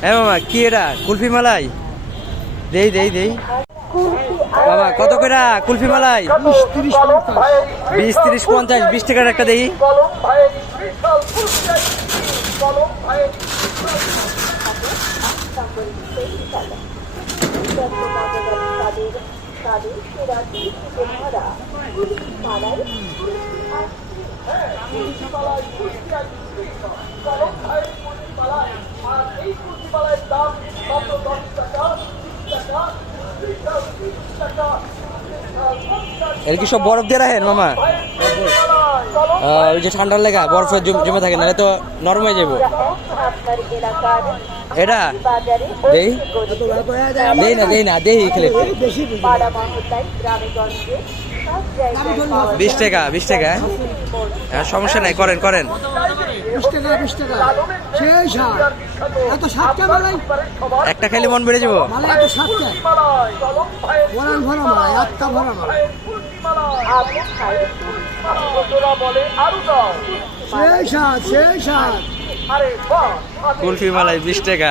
হ্যাঁ মামা কি এটা কুলফি মালাই দেই দেই দেই মামা কত করে কুলফি মালাই 20, 30, 50 20 টাকার একটা দেই এর কি সব বরফ দিয়ে রাখেন মামা ওই যে ঠান্ডার লেগা বরফে জমে থাকে নাহলে তো নরম হয়ে যাবো এটা দেই দেই না দেই না দেই খেলে 20 টাকা 20 টাকা হ্যাঁ সমস্যা নাই করেন করেন 20 টাকা সেই স্বাদ এত স্বাদটা মালাই একটা খেলে মন বেড়ে যাবো মালাই এত স্বাদটা ভরা ভরা মালাই আটটা ভরা মালাই সেই স্বাদ সেই স্বাদ কুলফি মালাই 20 টাকা